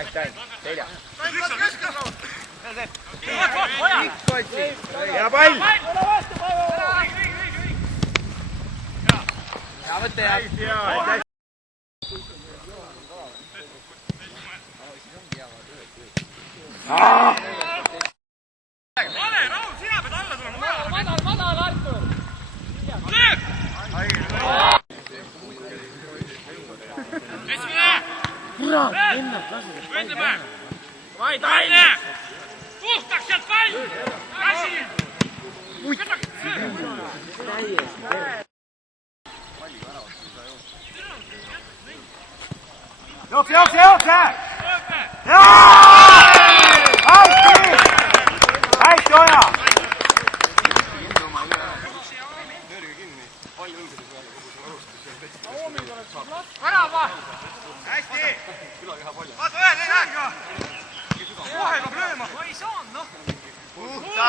hästi ainult, selja. hea pall! hea mõte ja. Madal, Artur! Kurat, ennast lased, et palli ära. Taine! Puhtaks sealt pall! Asi! Täiesti terve. Jookse! Hästi, Oja! Värava! Hästi! Vaata ühe, ei lähegi ka! Kohe peab lööma! Ma ei saanud, noh! Puhta!